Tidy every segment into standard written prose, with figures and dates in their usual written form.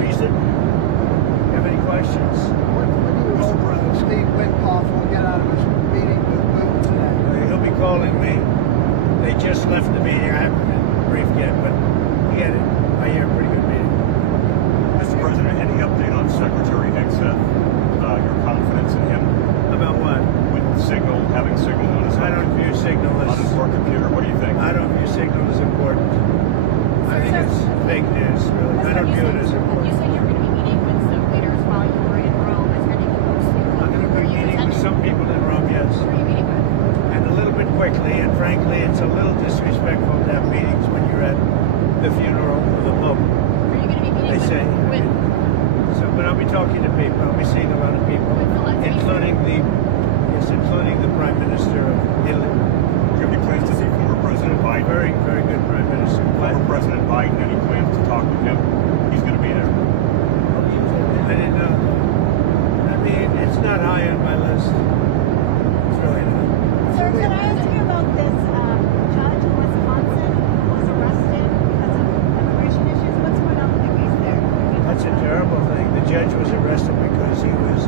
reason? You have any questions? What do you hope Steve Witkoff will get out of his meeting with Putin today? He'll be calling me. They just left the meeting. I haven't been briefed yet, but we had it. I hear a pretty good meeting. Mr. President, any update on Secretary Hegseth, your confidence in him? About what? With Signal, having Signal on his I don't view Signal on his as... work computer. What do you think? I don't view Signal as important. I think it's fake news, really. I don't view it as important. You said you were going to be meeting with some leaders while you were in Rome. Is there anything else you I'm going to be meeting with some people in Rome, yes. Who are you meeting with? And a little bit quickly, and frankly, it's a little disrespectful to have meetings when you're at the funeral of the Pope. Are you going to be meeting They say. with But I'll be talking to people. I'll be seeing a lot of people, including the Prime Minister of Italy. Do you have any plans to see former President Biden? Very, very good Prime Minister. Former President Biden, any plans to talk with him? He's going to be there. I didn't know. I mean, it's not high on my list. It's really not. Sir, can I ask you about this judge in Wisconsin who was arrested because of immigration issues? What's going on with the case there? That's a terrible thing. The judge was arrested because he was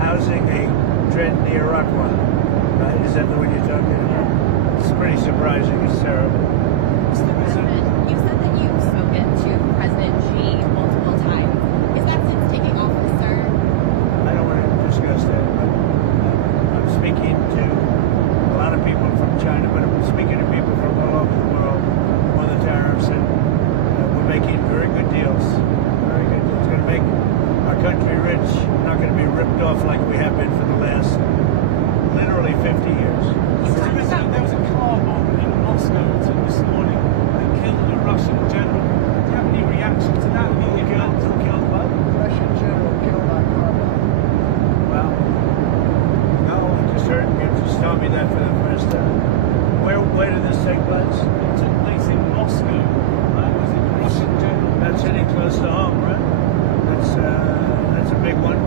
housing a dread near Rockwell. Right? Is that the one you're talking about? It's pretty surprising. It's terrible. Mr. President? You said that you've spoken to President Xi multiple times. Is that since taking office, sir? I don't want to discuss that, but I'm speaking to a lot of people from China, but I'm speaking to people from all over the world on the tariffs, and we're making very good deals. Very good. It's going to make our country rich. We're not going to be ripped off like we have been for the last literally 50 years. There was a car bomb in Moscow this morning that killed a Russian general. Do you have any reaction to that? Killed what? Russian general killed by car bomb. Well, no, I just heard you just told me that for the first time. Where did this take place? It took place in Moscow. It was a Russian general. That's hitting close to home, right? That's a big one.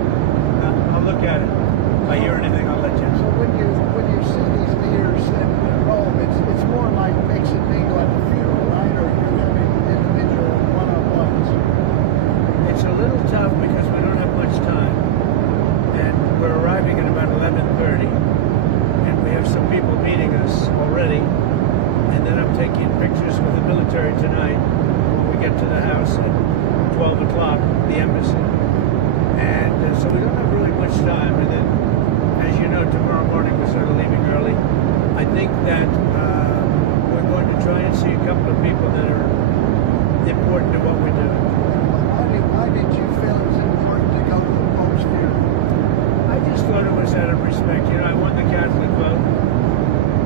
I'll look at it. If I hear anything, I'll let you So know. when you see these leaders in Rome, it's more like mix and mingle at the funeral, right? Or you're having individual one-on-ones. It's a little tough because we don't have much time, and we're arriving at about 11:30, and we have some people meeting us already, and then I'm taking pictures with the military tonight when we get to the house at 12 o'clock, the embassy, and so we don't have really much time. And then, as you know, tomorrow morning we're sort of leaving early. I think that we're going to try and see a couple of people that are important to what we're doing. Why did you feel it was important to go to the Pope's funeral? I just thought it was out of respect. You know, I won the Catholic vote,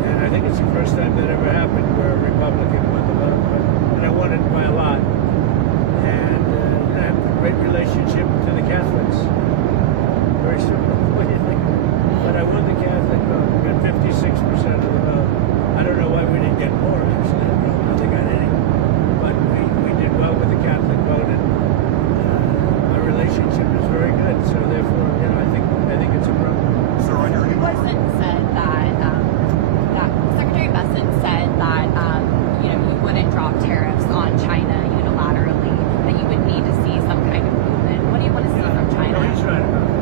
and I think it's the first time that ever happened where a Republican won the vote, and I won it by a lot. And I have a great relationship to the Catholics. Very simple. What do you think? But I won the Catholic vote. We got 56% of the vote. I don't know why we didn't get more, actually. I don't know if they got any. But we did well with the Catholic vote, and our relationship is very good. So therefore, you know, I think it's a problem. Sir, on your Besson said that Secretary Besson said that you wouldn't drop tariffs on China unilaterally, that you would need to see some kind of movement. What do you want to see from China? No, he's right about that.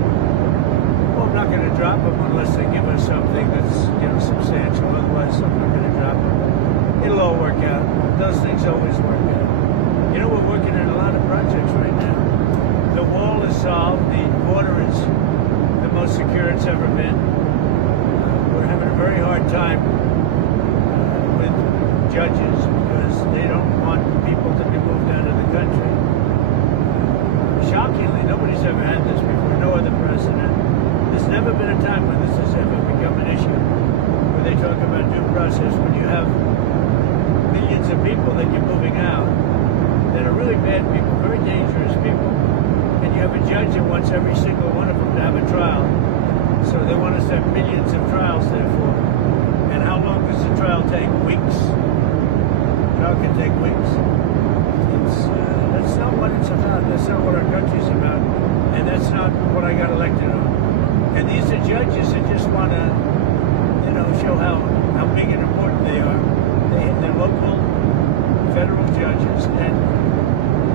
Well, I'm not going to drop them unless they give us something that's, substantial. Otherwise, I'm not going to drop them. It'll all work out. Those things always work out. You know, we're working on a lot of projects right now. The wall is solved. The border is the most secure it's ever been. We're having a very hard time with judges because they don't want people to be moved out of the country. Shockingly, nobody's ever had this before. No other precedent. There's never been a time when this has ever become an issue where they talk about due process when you have millions of people that you're moving out that are really bad people, very dangerous people, and you have a judge that wants every single one of them to have a trial. So they want us to have millions of trials, therefore. And how long does the trial take? Weeks? The trial can take weeks. That's not what it's about. That's not what our country's about. And that's not what I got elected on. And these are judges that just want to, show how big and important they are. They're local federal judges, and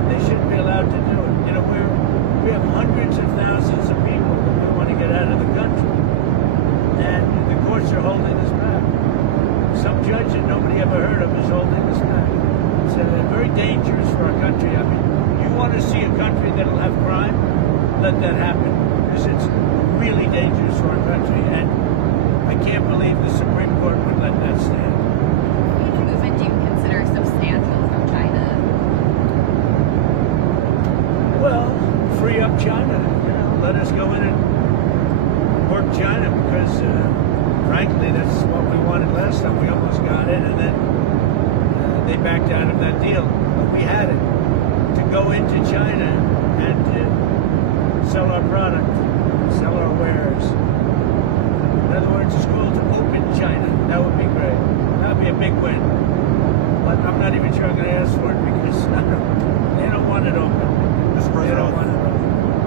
they shouldn't be allowed to do it. holding us back. It's very dangerous for our country. I mean, you want to see a country that'll have crime? Let that happen, because it's really dangerous for our country. And I can't believe the Supreme Court would let that stand. What movement do you consider substantial from China? Well, free up China. Let us go in and work China, because frankly, that's what we wanted last time. We almost got it, and then they backed out of that deal. But we had it to go into China and sell our product, sell our wares. In other words, it's cool to open China. That would be great. That would be a big win. But I'm not even sure I'm going to ask for it, because they don't want it open. Mr. They don't want President, it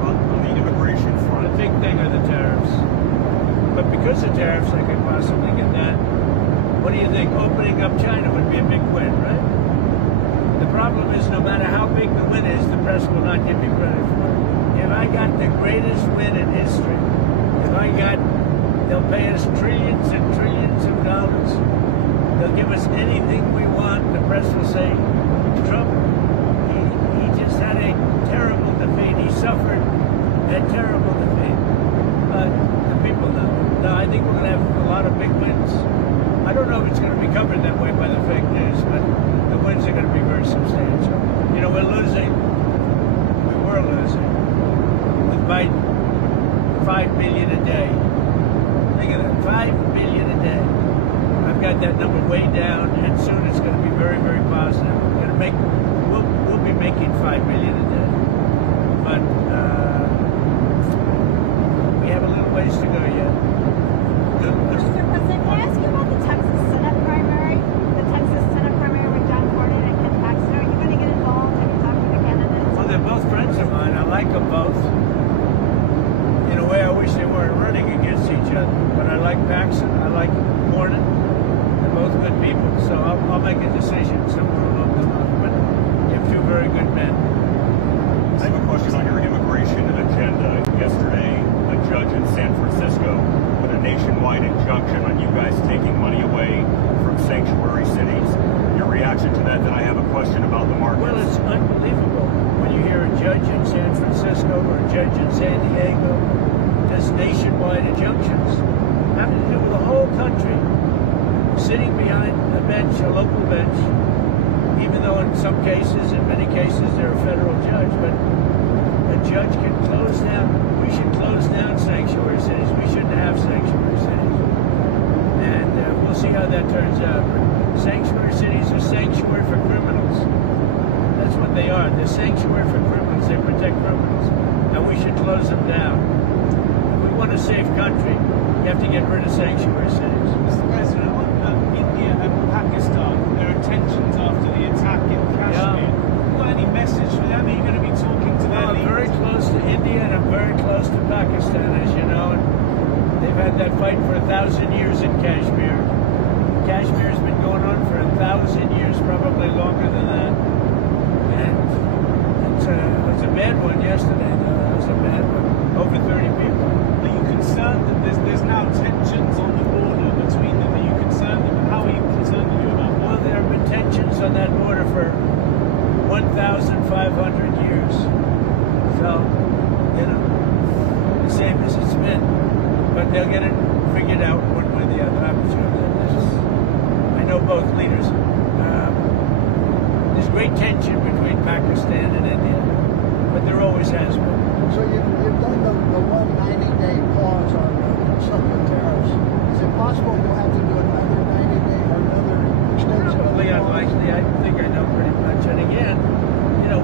open. on the immigration front, The big thing are the tariffs. But because of tariffs, I could possibly get that. What do you think? Opening up China would be a big win, right? The problem is, no matter how big the win is, the press will not give me credit for it. If I got the greatest win in history, they'll pay us trillions and trillions of dollars. They'll give us anything we want. The press will say, Trump, he just had a terrible defeat. He suffered a terrible defeat. But the people know. No, I think we're going to have a lot of big wins. I don't know if it's going to be covered that way by the fake news, but the wins are going to be very substantial. We're losing. We were losing with Biden. 5 billion a day. Think of that. 5 billion a day. I've got that number way down, and soon it's going to be very, very positive. We'll be making 5 billion a day, but we have a little ways to go yet. Mr. President, can I ask you about the Texas Senate primary? The Texas Senate primary with John Cornyn and Ken Paxton. Are you going to get involved? Have you talked to the candidates? Well, they're both friends of mine. I like them both. In a way, I wish they weren't running against each other. But I like Paxton. I like Cornyn. They're both good people. So I'll make a decision somewhere along the line. But you have two very good men. I have a question on your immigration agenda. Yesterday, a judge in San Francisco put a nationwide injunction on you guys taking money away from sanctuary cities. Your reaction to that? Then I have a question about the markets. Well, it's unbelievable when you hear a judge in San Francisco or a judge in San Diego does nationwide injunctions having to do with the whole country, sitting behind a bench, a local bench, even though in some cases, in many cases, they're a federal judge, but a judge can close down. We should close down sanctuary cities. We shouldn't have sanctuary cities. And we'll see how that turns out. But sanctuary cities are sanctuary for criminals. That's what they are. They're sanctuary for criminals. They protect criminals. And we should close them down. If we want a safe country, you have to get rid of sanctuary cities. Mr. President, on India and Pakistan, there are tensions after the attack in Kashmir. Yeah. Got any message for them? Are you going to be talking to their Well, I'm very leaders? close to India and I'm very close to Pakistan, as you know. And they've had that fight for 1,000 years in Kashmir. Kashmir's been going on for 1,000 years, probably longer than that. And it's a bad one yesterday, though. It was a bad one. Over 30 people. Are you concerned that there's now tensions on the border between them? Are you concerned? How are you concerned are you about Well, that? there have been tensions on that border for 1,500 years. So, the same as it's been. But they'll get it figured out one way or the other. I'm sure that I know both leaders. There's great tension between Pakistan and India, but there always has been. So you've done the 190-day pause on some of the tariffs. Is it possible you'll have to do another 90-day or another extension? Probably unlikely. I think I know pretty much. And again,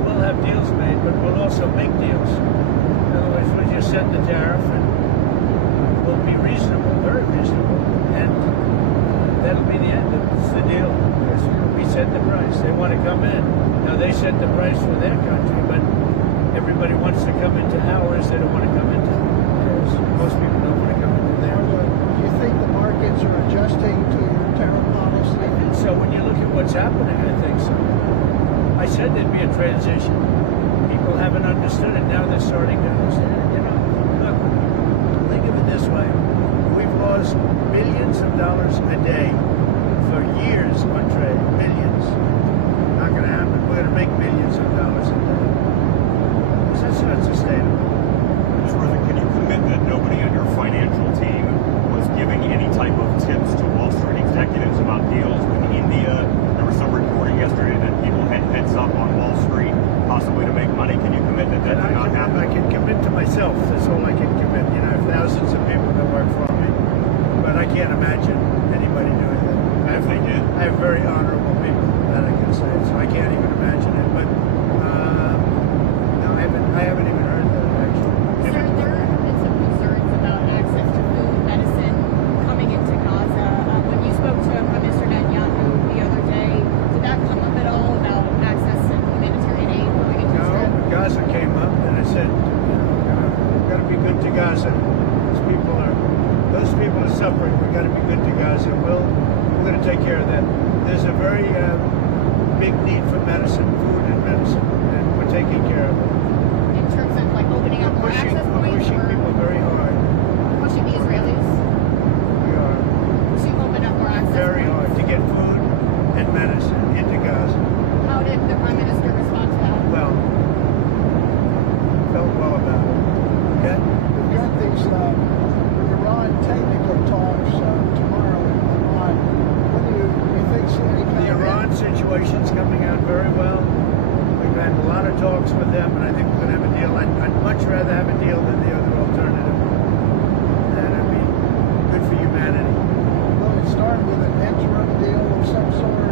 we'll have deals made, but we'll also make deals. In other words, we'll just set the tariff and we'll be reasonable, very reasonable, and that'll be the end of the deal. Because we set the price. They want to come in. Now they set the price for their country, but everybody wants to come into ours. They don't want to come into theirs. Most people don't want to come into theirs. Do you think the markets are adjusting to your tariff policy? So when you look at what's happening, I think so. I said there'd be a transition. People haven't understood it. Now they're starting to understand it. Look, think of it this way. We've lost billions of dollars a day for years on trade, millions. Not going to happen. We're going to make millions of dollars a day. That's not sustainable. Mr. President, can you commit that nobody on your financial team was giving any type of tips to Wall Street executives about deals with India? There was some reporting yesterday that people had heads up on Wall Street, possibly to make money. Can you commit that that did not happen? I can commit to myself. That's all I can commit. You know, I have thousands of people that work for me, but I can't imagine anybody doing that. If they did. I have very honorable people that I can say, so I can't even imagine it. But no, I haven't even heard that actually. Sir, there have been some concerns about access to food, medicine coming into Gaza. When you spoke to Prime Minister Netanyahu the other day, did that come up at all about access to humanitarian aid going into No, Israel? but Gaza came up, and I said, you know, we've got to be good to Gaza. Those people are suffering. We've got to be good to Gaza. We're going to take care of that. There's a very big need for medicine, food and medicine, and we're taking care of it. In terms of like opening up more access We're points, pushing or people very hard. pushing the Israelis We are to open up more access very points? hard to get food and medicine into Gaza. How did the Prime Minister respond to that? Well, felt well about it. Okay? We've got these Iran technical talks tomorrow in Oman. What do you think any kind The of Iran situation's coming out very well. We've had a lot of talks with them, and I think we're going to have a deal. I'd much rather have a deal than the other alternative. And it'd be good for humanity. Will it start with an interim deal of some sort?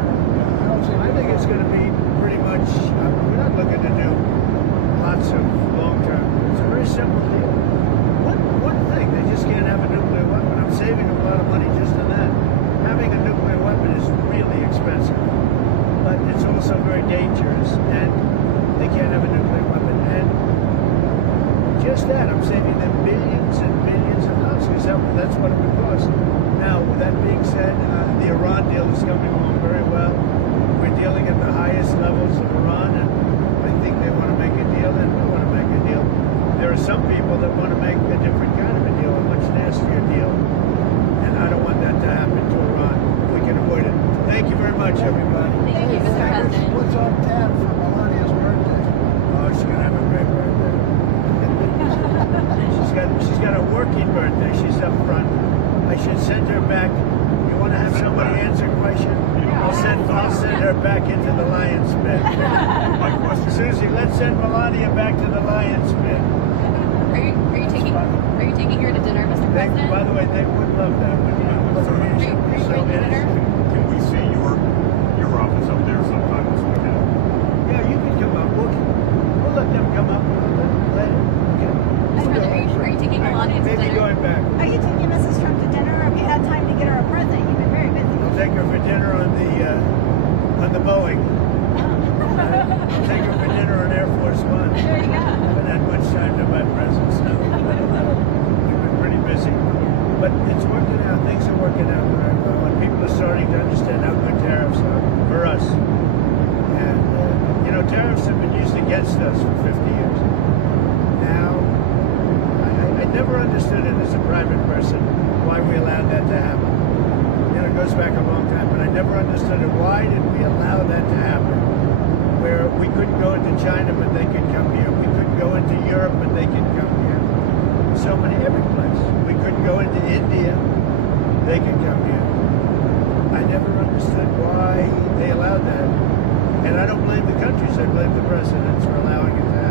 How's it I think it's going to be pretty much, we're not looking to do lots of long-term. It's a very simple deal. One thing, they just can't have a nuclear weapon. I'm saving a lot of money just on that. Having a nuclear weapon is really expensive, but it's also very dangerous, and they can't have a nuclear weapon. And just that, I'm saving them billions and billions of dollars, because that's what it would cost. Now, with that being said, the Iran deal is coming along very well. We're dealing at the highest levels of Iran, and I think they want to make a deal, and we want to make a deal. There are some people that want to make a different kind of a deal, a much nastier deal, and I don't want that to happen to Iran if we can avoid it. Thank you very much, everybody. Thank you, Mr. President. What's on tap for Melania's birthday? Oh, she's gonna have a great birthday. she's got a working birthday. She's up front. I should send her back. You want to have somebody answer a question? I'll send her back into the lion's den. Susie, let's send Melania back to the lion's den. Are you taking her to dinner, Mr. President? By the way, they would love that. Wouldn't you? Are you going to dinner? Can we see your office up there sometime this weekend? Yeah, you can come up. We'll let them come up later. Okay. Mr. President, are you taking Melania to Maybe dinner? going back. Are you taking Mrs. Trump to dinner? Have you had time to get her a present? You've been very busy. I'll take her for dinner on the Boeing. I'll take her for dinner on Air Force One. There you go. Haven't had much time to buy presents now. We've been pretty busy. But it's working out. Things are working out very well. And people are starting to understand how good tariffs are for us. And, you know, tariffs have been used against us for 50 years. Now, I never understood it as a private person why we allowed that to happen. You know, it goes back a long time, but I never understood it. Why did we allow that to happen? Where we couldn't go into China, but they could come here. We couldn't go into Europe, but they could come here. So many, every place. We couldn't go into India, they could come here. I never understood why they allowed that. And I don't blame the countries, I blame the presidents for allowing it to happen.